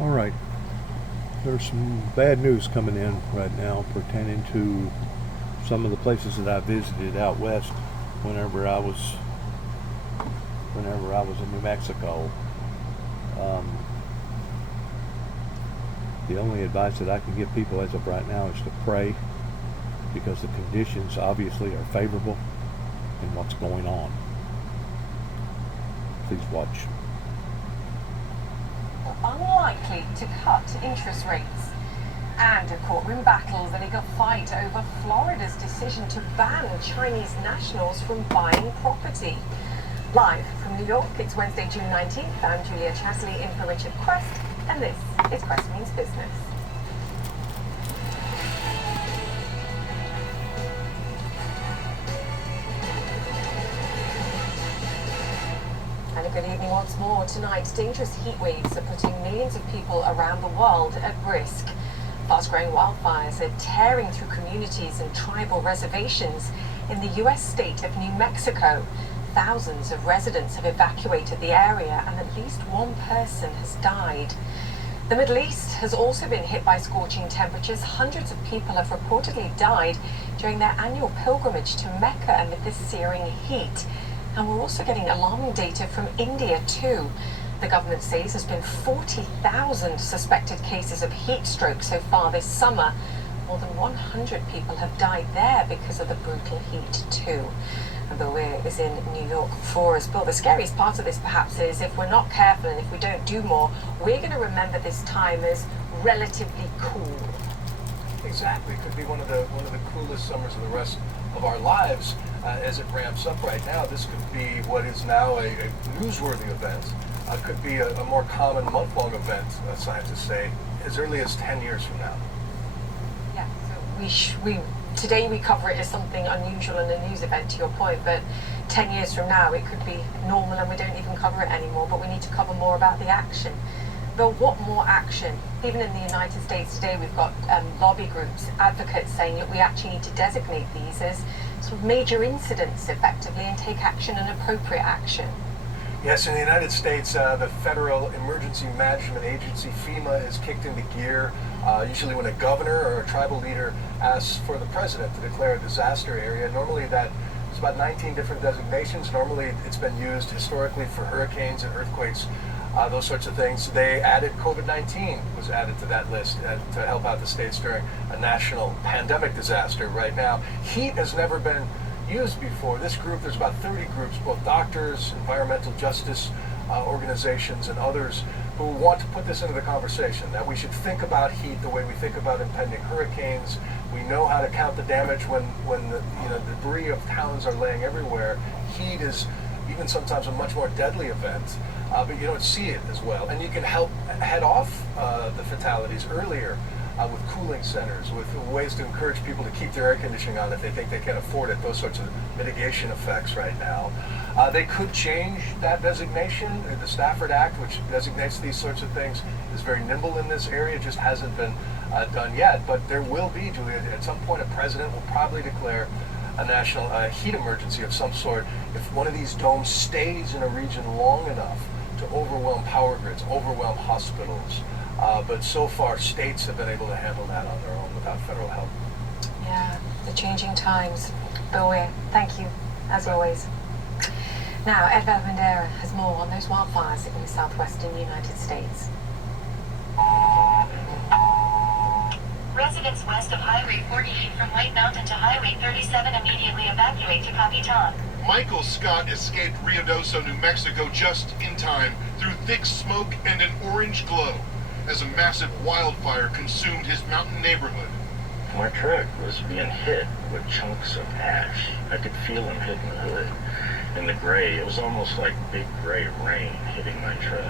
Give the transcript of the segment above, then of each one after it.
All right. There's some bad news coming in right now pertaining to some of the places that I visited out west whenever I was whenever I was in New Mexico. Um, the only advice that I can give people as of right now is to pray because the conditions obviously are favorable in what's going on. Please watch. Unlikely to cut interest rates. And a courtroom battle, the legal fight over Florida's decision to ban Chinese nationals from buying property. Live from New York, it's Wednesday, June 19th. I'm Julia Chasley in for Richard Quest, and this is Quest Means Business. And a good evening once more. Tonight, dangerous heat waves are putting millions of people around the world at risk. Fast-growing wildfires are tearing through communities and tribal reservations in the U.S. state of New Mexico. Thousands of residents have evacuated the area and at least one person has died. The Middle East has also been hit by scorching temperatures. Hundreds of people have reportedly died during their annual pilgrimage to Mecca amid the searing heat. And we're also getting alarming data from India too. The government says there's been 40,000 suspected cases of heat stroke so far this summer. More than 100 people have died there because of the brutal heat too. And Bill Weir is in New York for us. Bill, the scariest part of this perhaps is if we're not careful and if we don't do more, we're going to remember this time as relatively cool. Exactly. It could be one of the coolest summers of the rest of our lives as it ramps up right now. This could be what is now a newsworthy event. Could be a more common month-long event, scientists say, as early as 10 years from now. Yeah, so today we cover it as something unusual and a news event, to your point, but 10 years from now it could be normal and we don't even cover it anymore, but we need to cover more about the action. But what more action? Even in the United States today, we've got lobby groups, advocates saying that we actually need to designate these as sort of major incidents effectively and take action and appropriate action. Yes, in the United States, the Federal Emergency Management Agency, FEMA, is kicked into gear, usually when a governor or a tribal leader asks for the president to declare a disaster area. Normally there's about 19 different designations. Normally it's been used historically for hurricanes and earthquakes, those sorts of things. They added COVID-19 was added to that list to help out the states during a national pandemic disaster right now. Heat has never been used before. This group, there's about 30 groups, both doctors, environmental justice organizations, and others who want to put this into the conversation, that we should think about heat the way we think about impending hurricanes. We know how to count the damage when the debris of towns are laying everywhere. Heat is even sometimes a much more deadly event, but you don't see it as well. And you can help head off the fatalities earlier with cooling centers, with ways to encourage people to keep their air conditioning on if they think they can afford it, those sorts of mitigation effects right now. They could change that designation. The Stafford Act, which designates these sorts of things, is very nimble in this area. It just hasn't been done yet. But there will be, Julia, at some point a president will probably declare a national heat emergency of some sort if one of these domes stays in a region long enough to overwhelm power grids, overwhelm hospitals. But so far, states have been able to handle that on their own without federal help. Yeah, the changing times. Bill Weir, thank you, as always. Now, Ed Valvendera has more on those wildfires in the southwestern United States. Residents west of Highway 48 from White Mountain to Highway 37 immediately evacuate to Capitan. Michael Scott escaped Ruidoso, New Mexico just in time through thick smoke and an orange glow as a massive wildfire consumed his mountain neighborhood. My truck was being hit with chunks of ash. I could feel them hitting the hood. And the gray, it was almost like big gray rain hitting my truck.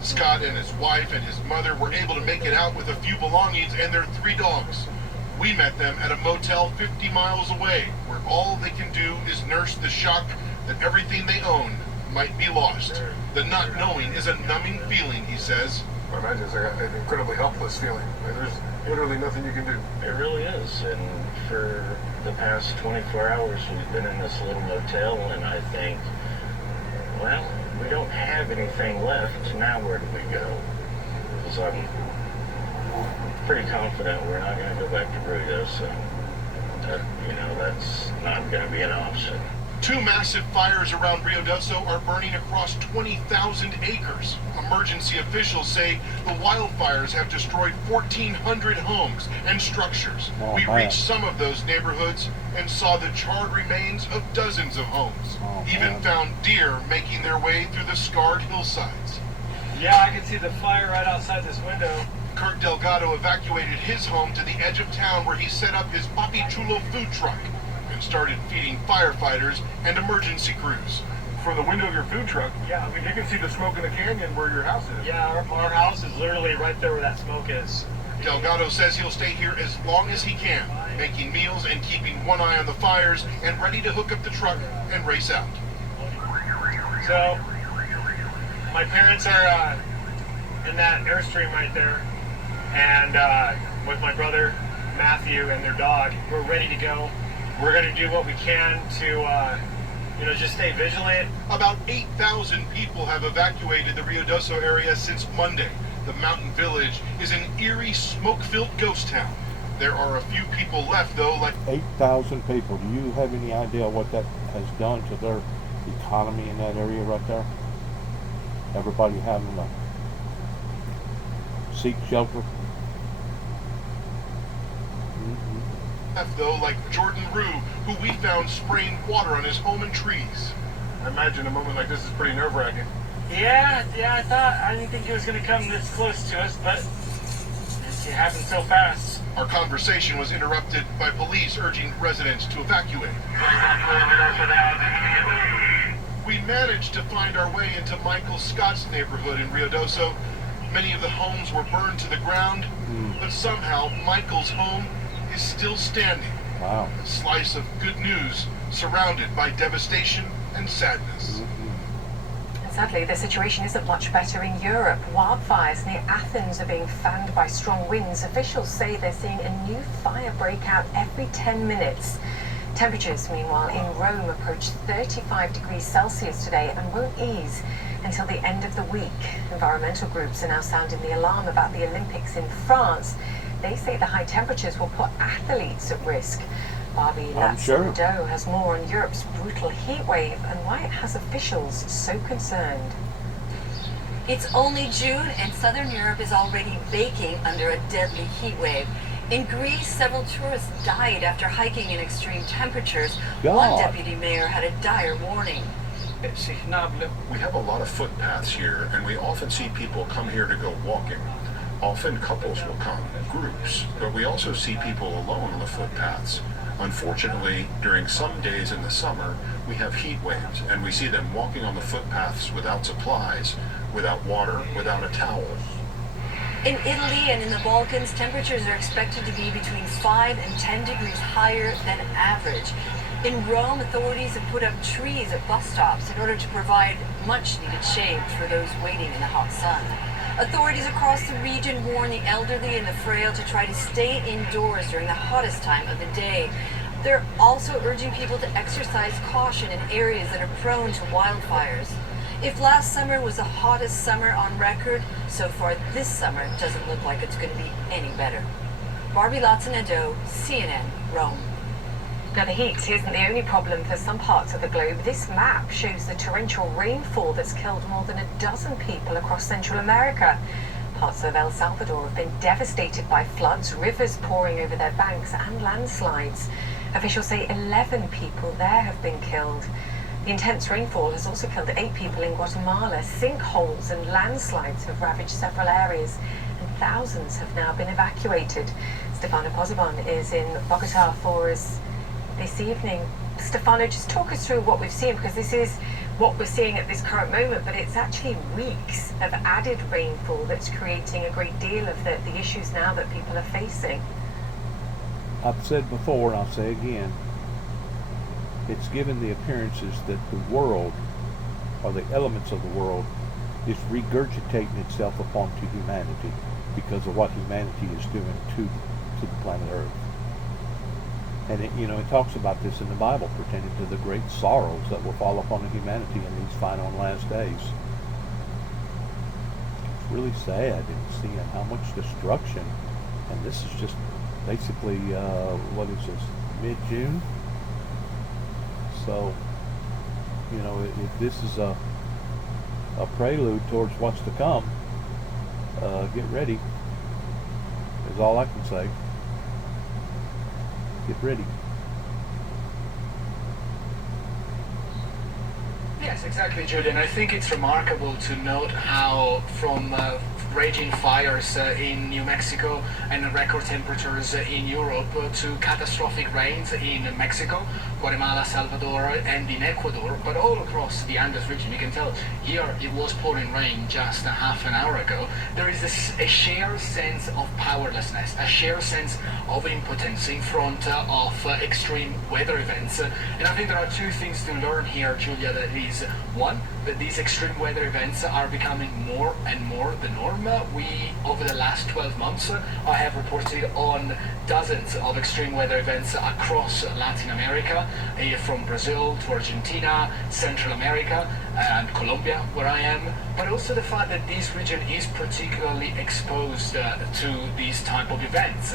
Scott and his wife and his mother were able to make it out with a few belongings and their 3 dogs. We met them at a motel 50 miles away, where all they can do is nurse the shock that everything they own might be lost. The not knowing is a numbing feeling, he says. I imagine it's an incredibly helpless feeling. I mean, there's literally nothing you can do. It really is. And for the past 24 hours, we've been in this little motel, and I think, well, we don't have anything left. Now where do we go? because I'm pretty confident we're not going to go back to Ruidoso. That's not going to be an option. Two massive fires around Ruidoso are burning across 20,000 acres. Emergency officials say the wildfires have destroyed 1,400 homes and structures. Oh, We man. reached some of those neighborhoods and saw the charred remains of dozens of homes. Oh, Even man. found deer making their way through the scarred hillsides. Yeah, I can see the fire right outside this window. Kurt Delgado evacuated his home to the edge of town where he set up his Papi Chulo food truck and started feeding firefighters and emergency crews. From the window of your food truck, Yeah, I mean, you can see the smoke in the canyon where your house is. Yeah, our house is literally right there where that smoke is. Delgado says he'll stay here as long as he can, making meals and keeping one eye on the fires and ready to hook up the truck and race out. So, my parents are in that Airstream right there, and with my brother Matthew and their dog, we're ready to go. We're going to do what we can to, just stay vigilant. About 8,000 people have evacuated the Ruidoso area since Monday. The mountain village is an eerie, smoke-filled ghost town. There are a few people left, though, like 8,000 people. Do you have any idea what that has done to their economy in that area right there? Everybody having to seek shelter. Jordan Rue, who we found spraying water on his home and trees. I imagine a moment like this is pretty nerve-wracking. Yeah, I didn't think it was going to come this close to us, but it happened so fast. Our conversation was interrupted by police urging residents to evacuate. We managed to find our way into Michael Scott's neighborhood in Ruidoso. Many of the homes were burned to the ground, but somehow Michael's home is still standing. Wow. A slice of good news surrounded by devastation and sadness. Sadly, the situation isn't much better in Europe. Wildfires near Athens are being fanned by strong winds. Officials say they're seeing a new fire break out every 10 minutes. Temperatures, meanwhile, in Rome approached 35 degrees Celsius today and won't ease until the end of the week. Environmental groups are now sounding the alarm about the Olympics in France. They say the high temperatures will put athletes at risk. Barbie I'm sure. Latsado has more on Europe's brutal heat wave and why it has officials so concerned. It's only June and Southern Europe is already baking under a deadly heat wave. In Greece, several tourists died after hiking in extreme temperatures. God. One deputy mayor had a dire warning. We have a lot of footpaths here, and we often see people come here to go walking. Often couples will come, groups, but we also see people alone on the footpaths. Unfortunately, during some days in the summer, we have heat waves, and we see them walking on the footpaths without supplies, without water, without a towel. In Italy and in the Balkans, temperatures are expected to be between 5 and 10 degrees higher than average. In Rome, authorities have put up trees at bus stops in order to provide much-needed shade for those waiting in the hot sun. Authorities across the region warn the elderly and the frail to try to stay indoors during the hottest time of the day. They're also urging people to exercise caution in areas that are prone to wildfires. If last summer was the hottest summer on record, so far this summer doesn't look like it's going to be any better. Barbie Latsado, CNN, Rome. Now, the heat isn't the only problem for some parts of the globe. This map shows the torrential rainfall that's killed more than a dozen people across Central America. Parts of El Salvador have been devastated by floods, rivers pouring over their banks, and landslides. Officials say 11 people there have been killed. The intense rainfall has also killed 8 people in Guatemala. Sinkholes and landslides have ravaged several areas, and thousands have now been evacuated. Stefano Pozzebon is in Bogota for us this evening. Stefano, just talk us through what we've seen, because this is what we're seeing at this current moment, but it's actually weeks of added rainfall that's creating a great deal of the issues now that people are facing. I've said before, and I'll say again, it's given the appearances that the world, or the elements of the world, is regurgitating itself upon to humanity because of what humanity is doing to the planet Earth. And it talks about this in the Bible, pertaining to the great sorrows that will fall upon humanity in these final and last days. really sad in seeing how much destruction. And this is just basically, what is this, mid-June? So, you know, if this is a prelude towards what's to come, get ready, is all I can say. Get ready. Yes, exactly, Julian. I think it's remarkable to note how from raging fires in New Mexico and record temperatures in Europe to catastrophic rains in Mexico, Guatemala, Salvador, and in Ecuador, but all across the Andes region. You can tell here it was pouring rain just a half an hour ago. There is a shared sense of powerlessness, a shared sense of impotence in front of extreme weather events. And I think there are two things to learn here, Julia. That is, one, that these extreme weather events are becoming more and more the norm. We, over the last 12 months, I have reported on dozens of extreme weather events across Latin America, from Brazil to Argentina, Central America, and Colombia, where I am, but also the fact that this region is particularly exposed to these type of events.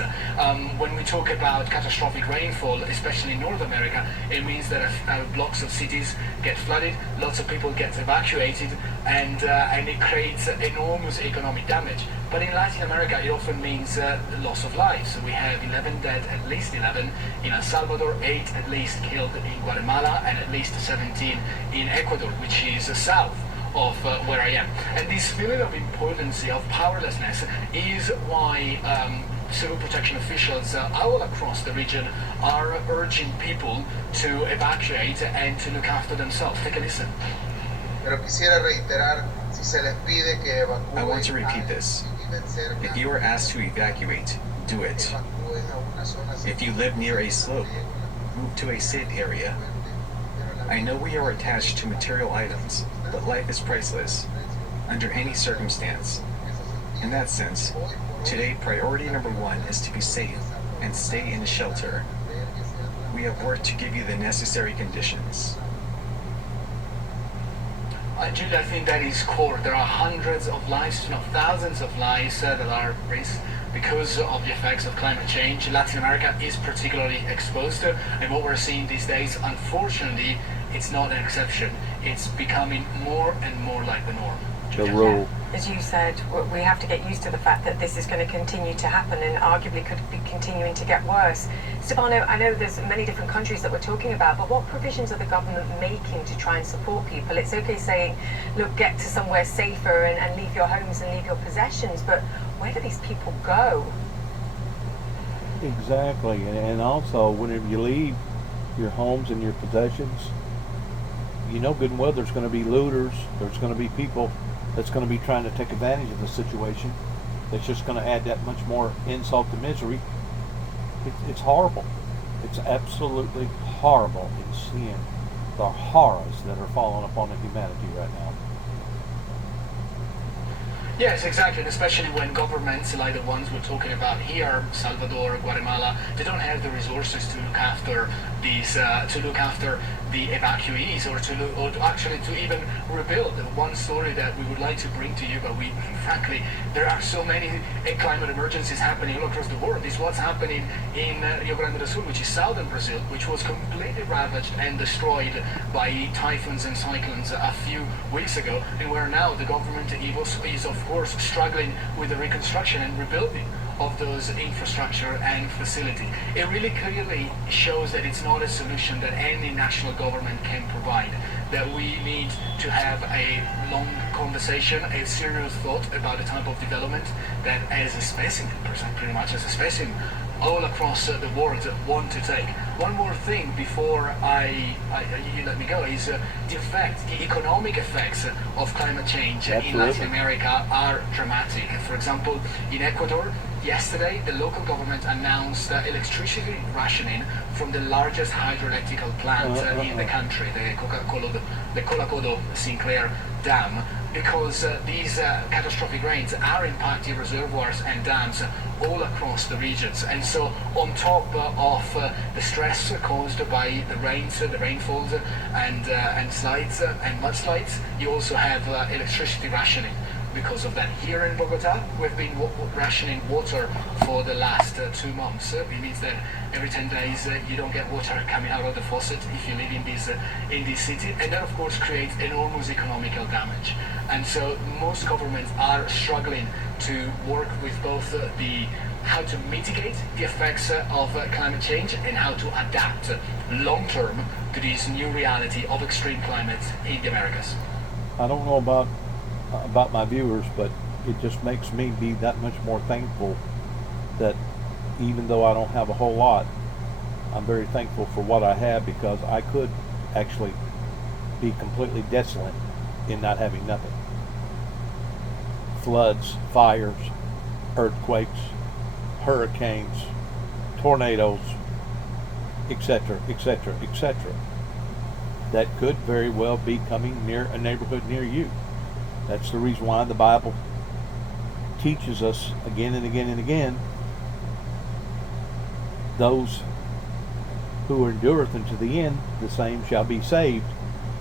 When we talk about catastrophic rainfall, especially in North America, it means that blocks of cities get flooded, lots of people get evacuated, and it creates enormous economic damage. But in Latin America, it often means loss of lives. So we have 11 dead, at least 11 in El Salvador, 8 at least killed in Guatemala, and at least 17 in Ecuador, which is south of where I am. And this feeling of impotency, of powerlessness, is why civil protection officials all across the region are urging people to evacuate and to look after themselves. Take a listen. Pero quisiera reiterar, si se les pide que evacúen. I want to repeat this. If you are asked to evacuate, do it. If you live near a slope, move to a safe area. I know we are attached to material items, but life is priceless, under any circumstance. In that sense, today priority number one is to be safe and stay in shelter. We have worked to give you the necessary conditions. Julia, I think that is core. There are hundreds of lives, if not thousands of lives that are at risk because of the effects of climate change. Latin America is particularly exposed, and what we're seeing these days, unfortunately, it's not an exception. It's becoming more and more like the norm. The rule. As you said, we have to get used to the fact that this is going to continue to happen and arguably could be continuing to get worse. Stefano, I know there's many different countries that we're talking about, but what provisions are the government making to try and support people? It's okay saying, look, get to somewhere safer and leave your homes and leave your possessions, but where do these people go? Exactly, and also whenever you leave your homes and your possessions, you know good and well there's going to be looters, there's going to be people that's going to be trying to take advantage of the situation. That's just going to add that much more insult to misery. It's horrible. It's absolutely horrible in seeing the horrors that are falling upon humanity right now. Yes, exactly, and especially when governments like the ones we're talking about here, Salvador, Guatemala, they don't have the resources to look after these, to look after the evacuees, or to actually to even rebuild. One story that we would like to bring to you, but frankly, there are so many climate emergencies happening all across the world. Is what's happening in Rio Grande do Sul, which is southern Brazil, which was completely ravaged and destroyed by typhoons and cyclones a few weeks ago, and where now the government is of course struggling with the reconstruction and rebuilding of those infrastructure and facility. It really clearly shows that it's not a solution that any national government can provide, that we need to have a long conversation, a serious thought about the type of development that as a specimen, pretty much as a specimen, all across the world want to take. One more thing before you let me go is the economic effects of climate change in Latin America are dramatic. For example, in Ecuador, yesterday the local government announced electricity rationing from the largest hydroelectric plant in the country, the Colacodo Sinclair Dam, because these catastrophic rains are impacting reservoirs and dams all across the regions. And so on top of the stress caused by the rains, the rainfalls and slides and mudslides, you also have electricity rationing. because of that. Here in Bogota, we've been rationing water for the last 2 months. It means that every 10 days you don't get water coming out of the faucet if you live in this city, and that of course creates enormous economical damage. And so most governments are struggling to work with both how to mitigate the effects of climate change and how to adapt long term to this new reality of extreme climate in the Americas. I don't know about my viewers, but it just makes me be that much more thankful that even though I don't have a whole lot, I'm very thankful for what I have, because I could actually be completely desolate in not having nothing. Floods, fires, earthquakes, hurricanes, tornadoes, etc., etc., etc. That could very well be coming near a neighborhood near you. That's the reason why the Bible teaches us again and again and again, those who endureth unto the end, the same shall be saved,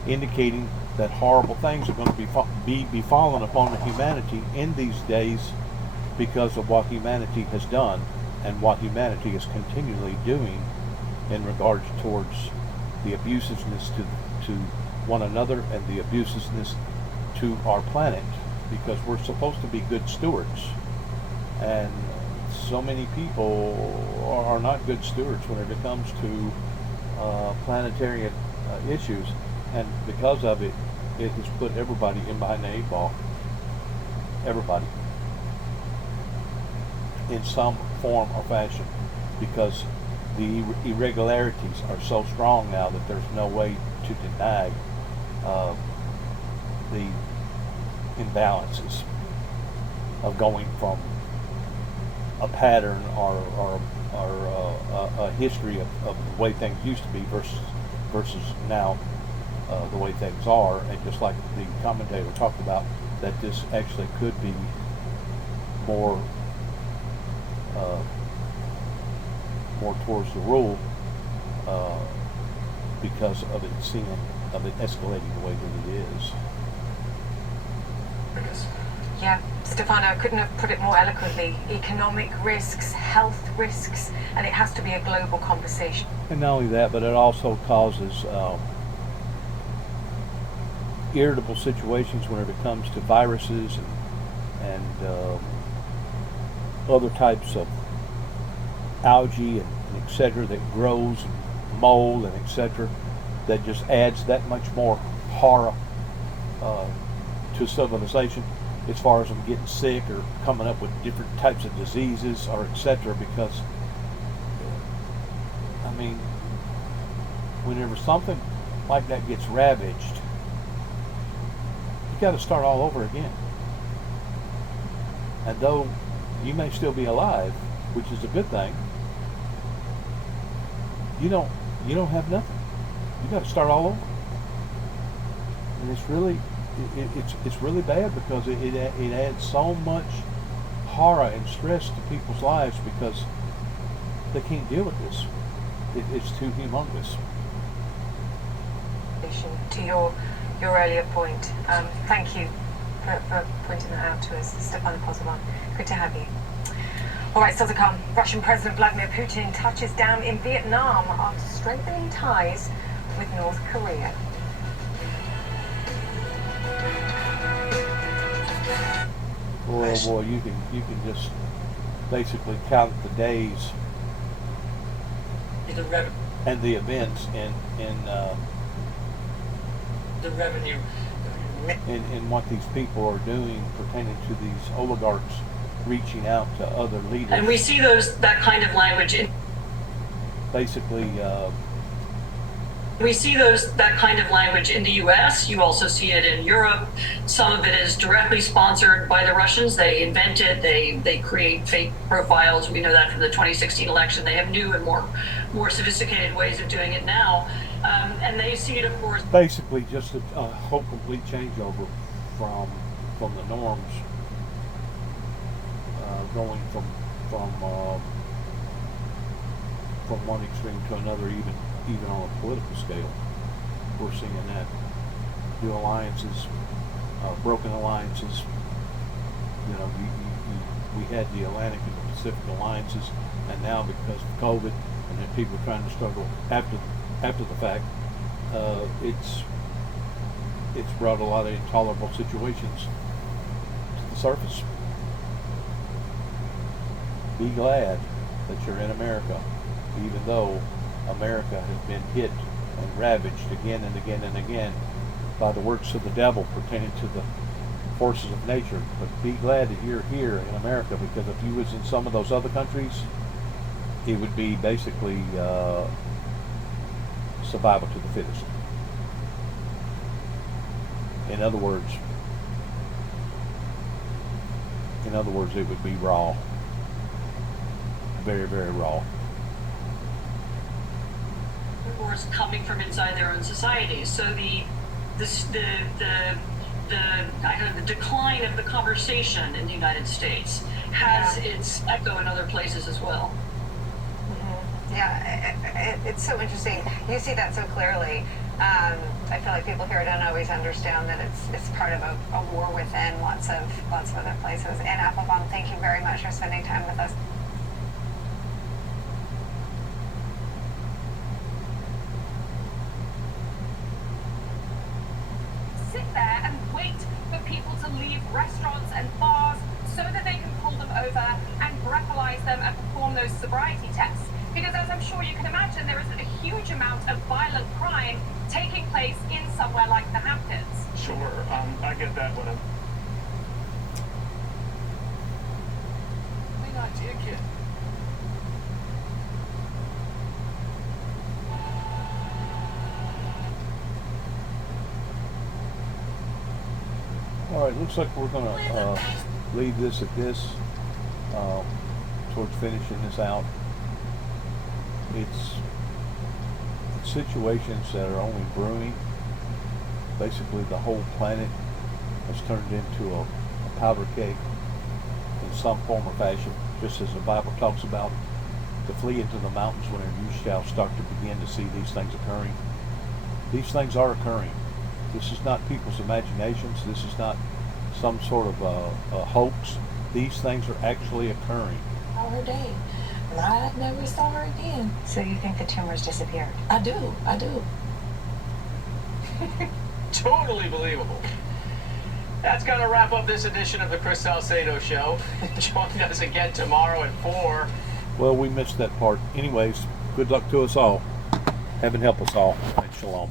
indicating that horrible things are going to be befallen upon humanity in these days because of what humanity has done and what humanity is continually doing in regards towards the abusiveness to one another and the abusiveness to our planet, because we're supposed to be good stewards, and so many people are not good stewards when it comes to planetary issues, and because of it, it has put everybody in behind the 8 ball. Everybody, in some form or fashion, because the irregularities are so strong now that there's no way to deny the imbalances of going from a pattern or a history of the way things used to be versus now the way things are. And just like the commentator talked about, that this actually could be more towards the rule because of it escalating the way that it is. Yeah, Stefano, I couldn't have put it more eloquently. Economic risks, health risks, and it has to be a global conversation. And not only that, but it also causes irritable situations whenever it comes to viruses and other types of algae and etc. that grows, and mold and etc. that just adds that much more horror to civilization, as far as them getting sick or coming up with different types of diseases or etc. Because I mean, whenever something like that gets ravaged, you got to start all over again. And though you may still be alive, which is a good thing, you don't have nothing. You got to start all over, and it's really bad, because it adds so much horror and stress to people's lives because they can't deal with this. It's too humongous. To your earlier point, thank you for pointing that out to us, Stefano Pozzebon. Good to have you. All right, still to come, Russian President Vladimir Putin touches down in Vietnam after strengthening ties with North Korea. Boy, oh boy, you can just basically count the days and the events in the revenue in what these people are doing pertaining to these oligarchs reaching out to other leaders. And we see that kind of language in basically we see that kind of language in the US. You also see it in Europe. Some of it is directly sponsored by the Russians. They invent it, they create fake profiles. We know that from the 2016 election. They have new and more sophisticated ways of doing it now. And they see it, of course, basically just a whole complete changeover from the norms, going from one extreme to another, even on a political scale. We're seeing that new alliances, broken alliances, we had the Atlantic and the Pacific alliances, and now because of COVID and then people trying to struggle after the fact, it's brought a lot of intolerable situations to the surface. Be glad that you're in America, even though America has been hit and ravaged again and again and again by the works of the devil pertaining to the forces of nature. But be glad that you're here in America, because if you was in some of those other countries, it would be basically survival to the fittest. In other words, it would be raw. Very, very raw. Wars coming from inside their own societies. So the decline of the conversation in the United States has its echo in other places as well. Yeah, it's so interesting. You see that so clearly. I feel like people here don't always understand that it's part of a war within lots of other places. Ann Applebaum, thank you very much for spending time with us. Sit there and wait for people to leave restaurants and bars so that they can pull them over and breathalyze them and perform those sobriety tests. Because as I'm sure you can imagine, there is a huge amount of violent crime taking place in somewhere like the Hamptons. Sure, I get that one. Clean idea, kid. All right, looks like we're gonna leave this at this towards finishing this out. It's situations that are only brewing. Basically, the whole planet has turned into a powder keg in some form or fashion, just as the Bible talks about to flee into the mountains whenever you shall start to begin to see these things occurring. These things are occurring. This is not people's imaginations. This is not some sort of a hoax. These things are actually occurring. Our day. And I never saw her again. So you think the tumors disappeared? I do. Totally believable. That's going to wrap up this edition of the Chris Salcedo Show. Join us again tomorrow at 4. Well, we missed that part. Anyways, good luck to us all. Heaven help us all. And shalom.